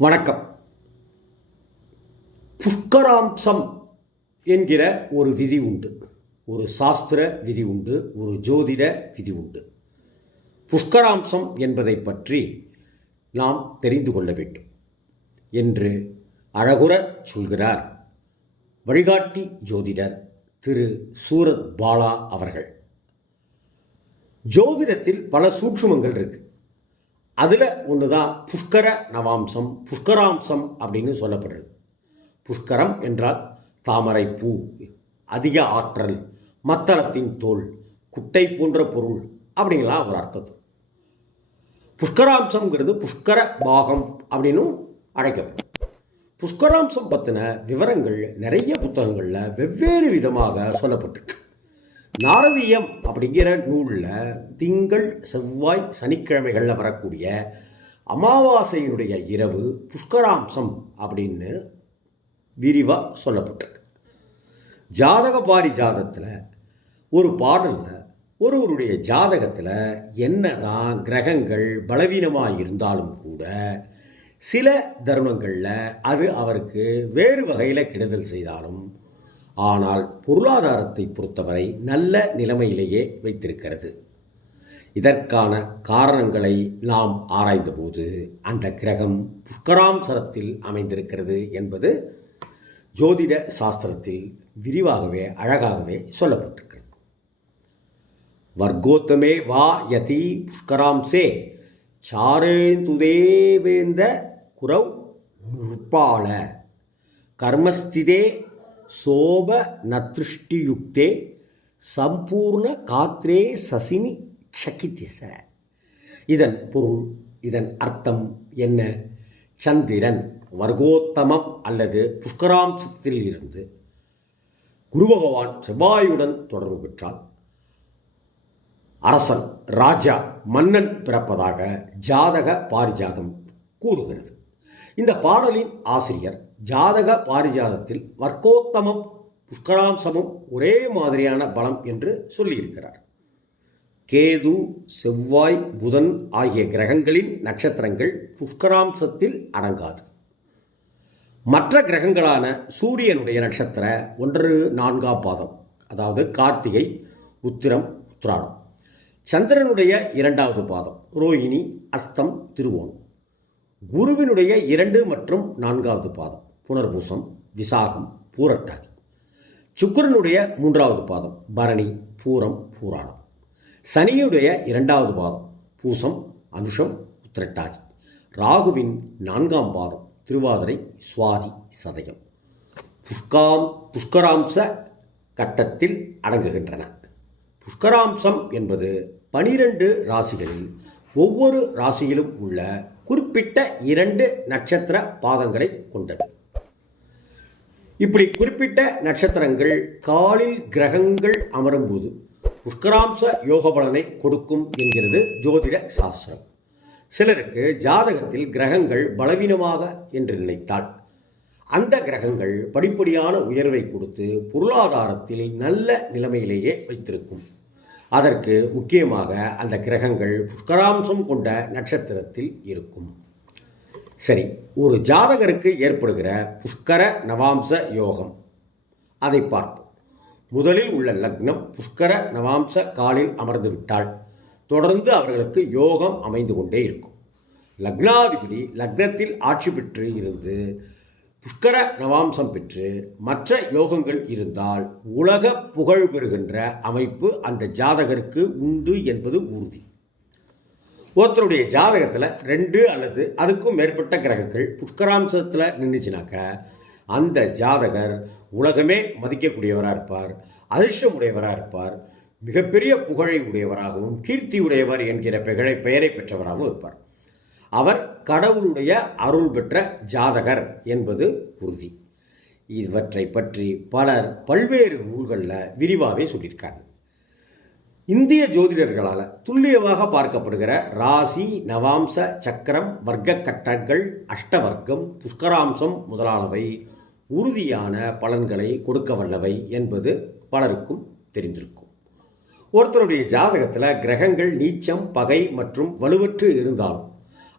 வணக்கம். புஷ்கராம்சம் என்கிற ஒரு விதி உண்டு. ஒரு சாஸ்திர விதி உண்டு ஒரு ஜோதிட விதி உண்டு. புஷ்கராம்சம் என்பதை பற்றி நாம் தெரிந்து கொள்ள வேண்டும் என்று அழகுற சொல்கிறார் வழிகாட்டி ஜோதிடர் திரு சூரத் பாலா அவர்கள். ஜோதிடத்தில் பல சூட்சுமங்கள் இருக்கு. அதில் ஒன்று தான் புஷ்கர நவாம்சம் புஷ்கராம்சம் அப்படின்னு சொல்லப்படுறது புஷ்கரம் என்றால் தாமரை பூ அதிக ஆற்றல் மத்தளத்தின் தோல் குட்டை போன்ற பொருள் அப்படிங்கலாம் ஒரு அர்த்தம். புஷ்கராம்சம்ங்கிறது புஷ்கர பாகம் அப்படின்னும் அழைக்கப்படும். புஷ்கராம்சம் பற்றின விவரங்கள் நிறைய புத்தகங்களில் வெவ்வேறு விதமாக சொல்லப்பட்டிருக்கு. நாரதீயம் அப்படிங்கிற நூலில் திங்கள் செவ்வாய் சனிக்கிழமைகளில் வரக்கூடிய அமாவாசையினுடைய இரவு புஷ்கராம்சம் அப்படின்னு விரிவாக சொல்லப்பட்டிருக்கு. ஜாதக பாரி ஜாதத்தில் ஒரு பாடலில் ஒருவருடைய ஜாதகத்தில் என்னதான் கிரகங்கள் பலவீனமாக இருந்தாலும் கூட சில தருணங்களில் அது அவருக்கு வேறு வகையில் கெடுதல் செய்தாலும் ஆனால் பொருளாதாரத்தை பொறுத்தவரை நல்ல நிலைமையிலேயே வைத்திருக்கிறது. இதற்கான காரணங்களை நாம் ஆராய்ந்தபோது அந்த கிரகம் புஷ்கராம்சரத்தில் அமைந்திருக்கிறது என்பது ஜோதிட சாஸ்திரத்தில் விரிவாகவே அழகாகவே சொல்லப்பட்டிருக்கிறது. வர்க்கோத்தமே வா யதி புஷ்கராம்சே சாரேந்துதேவேந்த குரவ் நுட்பாள கர்மஸ்திதே சோப நத்ருஷ்டியுக்தே சம்பூர்ண காத்ரே சசினி க்ஷகிதிச. இதன் பொருள் இதன் அர்த்தம் என்ன? சந்திரன் வர்க்கோத்தமம் அல்லது புஷ்கராம்சத்தில் இருந்து குரு பகவான் செவ்வாயுடன் தொடர்பு பெற்றால் அரசன் ராஜா மன்னன் பிறப்பதாக ஜாதக பாரிஜாதம் கூறுகிறது. இந்த பாடலின் ஆசிரியர் ஜாதக பாரிஜாதத்தில் வர்க்கோத்தமம் புஷ்கராம்சமும் ஒரே மாதிரியான பலம் என்று சொல்லியிருக்கிறார். கேது செவ்வாய் புதன் ஆகிய கிரகங்களின் நட்சத்திரங்கள் புஷ்கராம்சத்தில் அடங்காது. மற்ற கிரகங்களான சூரியனுடைய நட்சத்திர ஒன்று நான்காம் பாதம் அதாவது கார்த்திகை உத்திரம் உத்ராடம் சந்திரனுடைய இரண்டாவது பாதம் ரோஹிணி அஸ்தம் திருவோணம். குருவினுடைய இரண்டு மற்றும் நான்காவது பாதம் புனர்பூசம் விசாகம் பூரட்டாதி. சுக்கரனுடைய மூன்றாவது பாதம் பரணி பூரம் பூராடம் சனியுடைய இரண்டாவது பாதம் பூசம் அனுஷம் உத்திரட்டாதி. ராகுவின் நான்காம் பாதம் திருவாதிரை சுவாதி சதயம். புஷ்காம் புஷ்கராம்ச கட்டத்தில் அடங்குகின்றன. புஷ்கராம்சம் என்பது பனிரெண்டு ராசிகளில் ஒவ்வொரு ராசியிலும் உள்ள குறிப்பிட்ட இரண்டு நட்சத்திர பாதங்களை கொண்டது. இப்படி குறிப்பிட்ட நட்சத்திரங்கள் காலில் கிரகங்கள் அமரும்போது புஷ்கராம்ச யோக பலனை கொடுக்கும் என்கிறது ஜோதிட சாஸ்திரம். சிலருக்கு ஜாதகத்தில் கிரகங்கள் பலவீனமாக என்று நினைத்தால் அந்த கிரகங்கள் படிப்படியான உயர்வை கொடுத்து பொருளாதாரத்தில் நல்ல நிலைமையிலேயே வைத்திருக்கும். அதற்கு முக்கியமாக அந்த கிரகங்கள் புஷ்கராம்சம் கொண்ட நட்சத்திரத்தில் இருக்கும். சரி ஒரு ஜாதகருக்கு ஏற்படுகிற புஷ்கர நவாம்ச யோகம். அதை பார்ப்போம். முதலில் உள்ள லக்னம் புஷ்கர நவாம்ச காலில் அமர்ந்து விட்டால் தொடர்ந்து அவர்களுக்கு யோகம் அமைந்து கொண்டே இருக்கும். லக்னாதிபதி லக்னத்தில் ஆட்சி பெற்று இருந்து புஷ்கர நவாம்சம் பெற்று மற்ற யோகங்கள் இருந்தால் உலக புகழ் பெறுகின்ற அமைப்பு அந்த ஜாதகருக்கு உண்டு என்பது உறுதி. ஒருத்தருடைய ஜாதகத்தில் ரெண்டு அல்லது அதுக்கும் மேற்பட்ட கிரகங்கள் புஷ்கராம்சத்தில் நின்றுச்சுனாக்க அந்த ஜாதகர் உலகமே மதிக்கக்கூடியவராக இருப்பார் அதிர்ஷ்டம் உடையவராக இருப்பார் மிகப்பெரிய புகழை உடையவராகவும் கீர்த்தி உடையவர் என்கிற பெயரை பெயரை பெற்றவராகவும் இருப்பார். அவர் கடவுளுடைய அருள் பெற்ற ஜாதகர் என்பது உறுதி. இவற்றை பற்றி பலர் பல்வேறு நூல்களில் விரிவாகவே சொல்லியிருக்காங்க. இந்திய ஜோதிடர்களால் துல்லியமாக பார்க்கப்படுகிற ராசி நவாம்ச சக்கரம் வர்க்க கட்டங்கள் அஷ்டவர்க்கம் புஷ்கராம்சம் முதலானவை உறுதியான பலன்களை கொடுக்க வல்லவை என்பது பலருக்கும் தெரிந்திருக்கும். ஒருத்தருடைய ஜாதகத்தில் கிரகங்கள் நீச்சம் பகை மற்றும் வலுவற்று இருந்தாலும்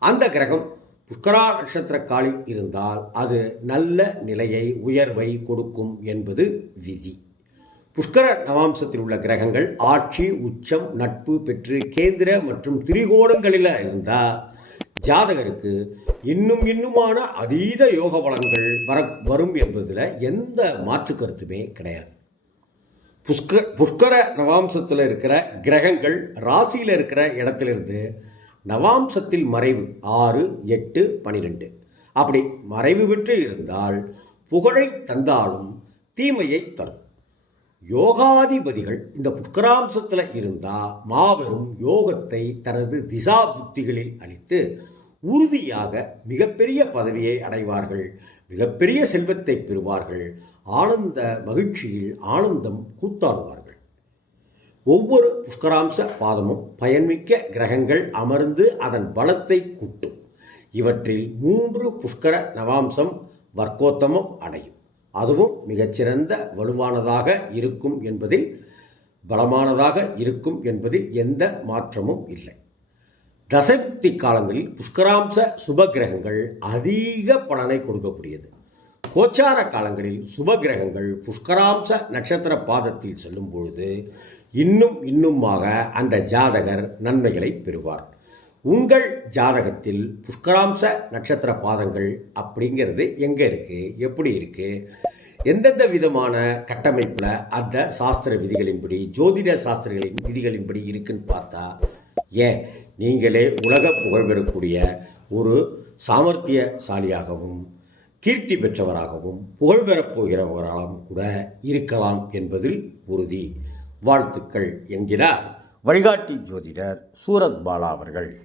அந்த கிரகம் புஷ்கரா நட்சத்திரக்காலில் இருந்தால் அது நல்ல நிலையை உயர்வை கொடுக்கும் என்பது விதி. புஷ்கர நவாம்சத்தில் உள்ள கிரகங்கள் ஆட்சி உச்சம் நட்பு பெற்று கேந்திர மற்றும் திரிகோணங்களில் இருந்தால் ஜாதகருக்கு இன்னும் இன்னுமான அதீத யோக பலன்கள் வர வரும் என்பதில் எந்த மாற்று கருத்துமே கிடையாது. புஷ்க புஷ்கர நவாம்சத்தில் இருக்கிற கிரகங்கள் ராசியில் இருக்கிற இடத்திலிருந்து நவாம்சத்தில் மறைவு ஆறு எட்டு பனிரெண்டு. அப்படி மறைவு விட்டு இருந்தால் புகழை தந்தாலும் தீமையை தரும். யோகாதிபதிகள் இந்த புஷ்கராம்சத்தில் இருந்தால் மாபெரும் யோகத்தை தனது திசா புத்திகளில் அளித்து உறுதியாக மிகப்பெரிய பதவியை அடைவார்கள் மிகப்பெரிய செல்வத்தை பெறுவார்கள் ஆனந்த மகிழ்ச்சியில் ஆனந்தம் கூத்தாடுவார்கள். ஒவ்வொரு புஷ்கராம்ச பாதமும் பயன்மிக்க கிரகங்கள் அமர்ந்து அதன் பலத்தை கூட்டும். இவற்றில் மூன்று புஷ்கர நவாம்சம் வர்க்கோத்தமம் அடையும். அதுவும் மிகச்சிறந்த வலுவானதாக இருக்கும் என்பதில் பலமானதாக இருக்கும் என்பதில் எந்த மாற்றமும் இல்லை. தசபுக்தி காலங்களில் புஷ்கராம்ச சுப கிரகங்கள் அதிக பலனை கொடுக்கக்கூடியது. கோச்சார காலங்களில் சுப கிரகங்கள் புஷ்கராம்ச நட்சத்திர பாதத்தில் செல்லும் பொழுது இன்னும் இன்னுமாக அந்த ஜாதகர் நன்மைகளை பெறுவார். உங்கள் ஜாதகத்தில் புஷ்கராம்ச நட்சத்திர பாதங்கள் அப்படிங்கிறது எங்கே இருக்குது எப்படி இருக்குது எந்தெந்த விதமான கட்டமைப்பில் அந்த சாஸ்திர விதிகளின்படி ஜோதிட சாஸ்திரங்களின் விதிகளின்படி இருக்குன்னு பார்த்தா ஏன்? நீங்களே உலக புகழ் பெறக்கூடிய ஒரு சாமர்த்தியசாலியாகவும் கீர்த்தி பெற்றவராகவும் புகழ் போகிறவராகவும் கூட இருக்கலாம் என்பதில் உறுதி. வாழ்த்துக்கள் என்கிறார். வழிகாட்டி ஜோதிடர் சூரத் பாலா அவர்கள்.